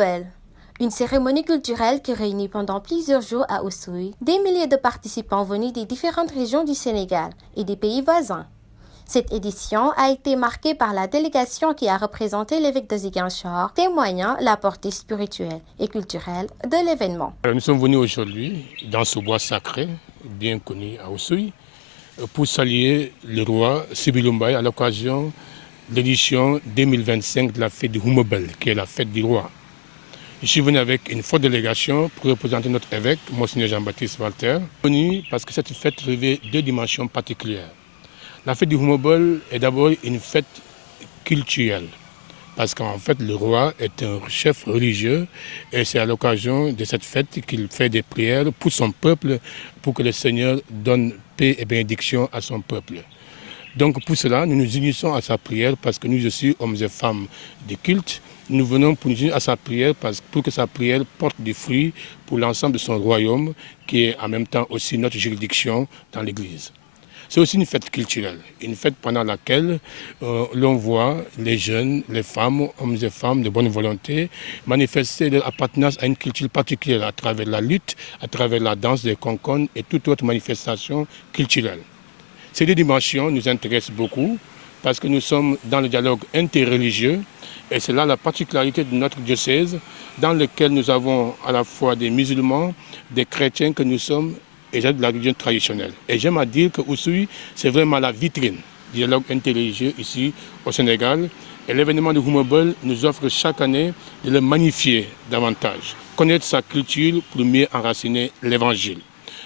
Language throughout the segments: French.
Humobel, une cérémonie culturelle qui réunit pendant plusieurs jours à Oussouye des milliers de participants venus des différentes régions du Sénégal et des pays voisins. Cette édition a été marquée par la délégation qui a représenté l'évêque de Ziguinchor, témoignant la portée spirituelle et culturelle de l'événement. Nous sommes venus aujourd'hui dans ce bois sacré, bien connu à Oussouye, pour saluer le roi Sibylle Mbaye à l'occasion de l'édition 2025 de la fête du Humobel, qui est la fête du roi. Je suis venu avec une forte délégation pour représenter notre évêque, Monseigneur Jean-Baptiste Walter. Je suis venu parce que cette fête revêt deux dimensions particulières. La fête du Humobel est d'abord une fête culturelle, parce qu'en fait le roi est un chef religieux et c'est à l'occasion de cette fête qu'il fait des prières pour son peuple, pour que le Seigneur donne paix et bénédiction à son peuple. Donc pour cela, nous nous unissons à sa prière parce que nous aussi, hommes et femmes de culte, nous venons pour nous unir à sa prière pour que sa prière porte des fruits pour l'ensemble de son royaume qui est en même temps aussi notre juridiction dans l'Église. C'est aussi une fête culturelle, une fête pendant laquelle l'on voit les jeunes, les femmes, hommes et femmes de bonne volonté manifester leur appartenance à une culture particulière à travers la lutte, à travers la danse des concones et toute autre manifestation culturelle. Ces deux dimensions nous intéressent beaucoup parce que nous sommes dans le dialogue interreligieux et c'est là la particularité de notre diocèse dans lequel nous avons à la fois des musulmans, des chrétiens que nous sommes et de la religion traditionnelle. Et j'aime à dire que Oussouye, c'est vraiment la vitrine du dialogue interreligieux ici au Sénégal. Et l'événement de Humobel nous offre chaque année de le magnifier davantage, connaître sa culture pour mieux enraciner l'évangile.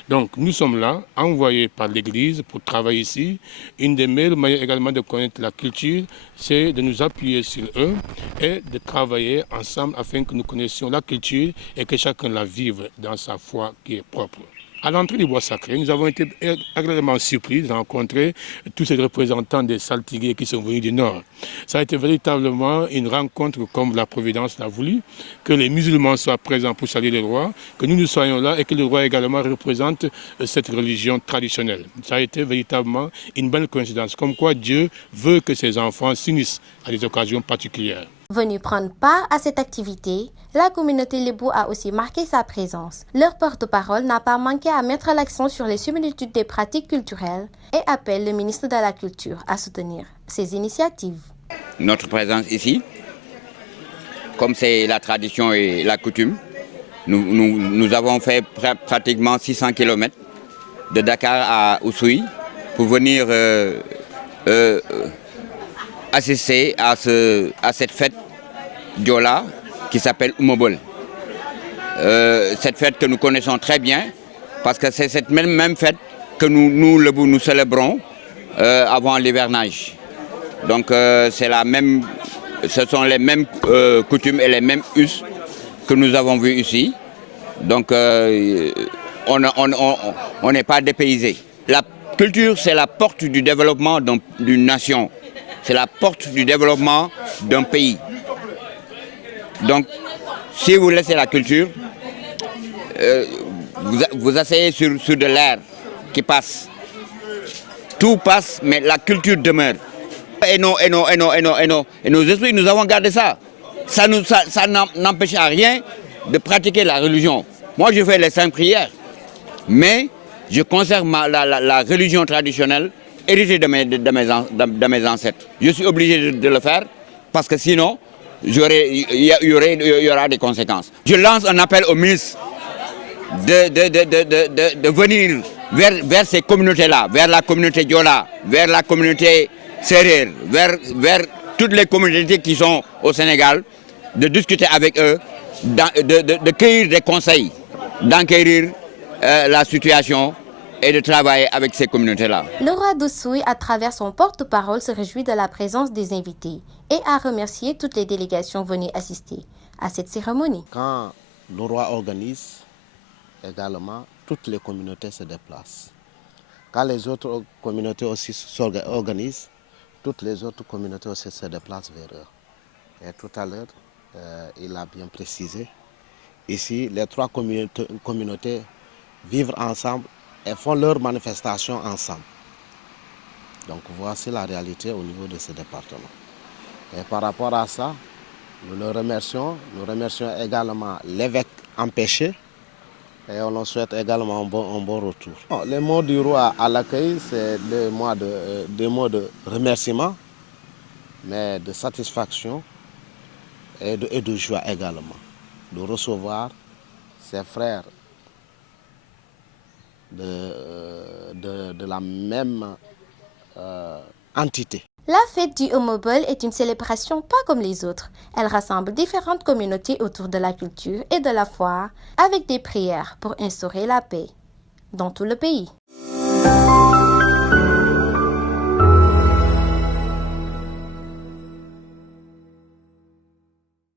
Donc nous sommes là, envoyés par l'Église pour travailler ici. Une des meilleures manières également de connaître la culture, c'est de nous appuyer sur eux et de travailler ensemble afin que nous connaissions la culture et que chacun la vive dans sa foi qui est propre. À l'entrée du bois sacré, nous avons été agréablement surpris de rencontrer tous ces représentants des saltigués qui sont venus du Nord. Ça a été véritablement une rencontre comme la Providence l'a voulu, que les musulmans soient présents pour saluer le roi, que nous soyons là et que le roi également représente cette religion traditionnelle. Ça a été véritablement une belle coïncidence, comme quoi Dieu veut que ses enfants s'unissent à des occasions particulières. Venu prendre part à cette activité, la communauté Lébou a aussi marqué sa présence. Leur porte-parole n'a pas manqué à mettre l'accent sur les similitudes des pratiques culturelles et appelle le ministre de la Culture à soutenir ces initiatives. Notre présence ici, comme c'est la tradition et la coutume, nous avons fait pratiquement 600 km de Dakar à Oussouye pour venir assister à cette fête Diola qui s'appelle Humobel. Cette fête que nous connaissons très bien parce que c'est cette même fête que nous célébrons avant l'hivernage. Donc ce sont les mêmes coutumes et les mêmes us que nous avons vus ici. Donc on n'est pas dépaysé. La culture, c'est la porte du développement d'une nation. C'est la porte du développement d'un pays. Donc, si vous laissez la culture, vous asseyez sur de l'air qui passe. Tout passe, mais la culture demeure. Et nos esprits, nous avons gardé ça. Ça n'empêche à rien de pratiquer la religion. Moi, je fais les 5 prières, mais je conserve la religion traditionnelle hérité de mes ancêtres. Je suis obligé de le faire parce que sinon, il y aura des conséquences. Je lance un appel aux ministres de venir vers ces communautés-là, vers la communauté Diola, vers la communauté Serer, vers toutes les communautés qui sont au Sénégal, de discuter avec eux, de cueillir des conseils, d'enquérir la situation et de travailler avec ces communautés-là. Le roi d'Oussouye, à travers son porte-parole, se réjouit de la présence des invités et a remercié toutes les délégations venues assister à cette cérémonie. Quand le roi organise, également, toutes les communautés se déplacent. Quand les autres communautés aussi s'organisent, toutes les autres communautés aussi se déplacent vers eux. Et tout à l'heure, il a bien précisé, ici, les 3 communautés vivent ensemble et font leurs manifestations ensemble. Donc voici la réalité au niveau de ce département. Et par rapport à ça, Nous le remercions. Nous remercions également l'évêque empêché et on leur souhaite également un bon retour. Bon, les mots du roi à l'accueil, c'est des mots de remerciement, mais de satisfaction et de joie également, de recevoir ses frères de la même entité. La fête du Homobol est une célébration pas comme les autres. Elle rassemble différentes communautés autour de la culture et de la foi avec des prières pour instaurer la paix dans tout le pays.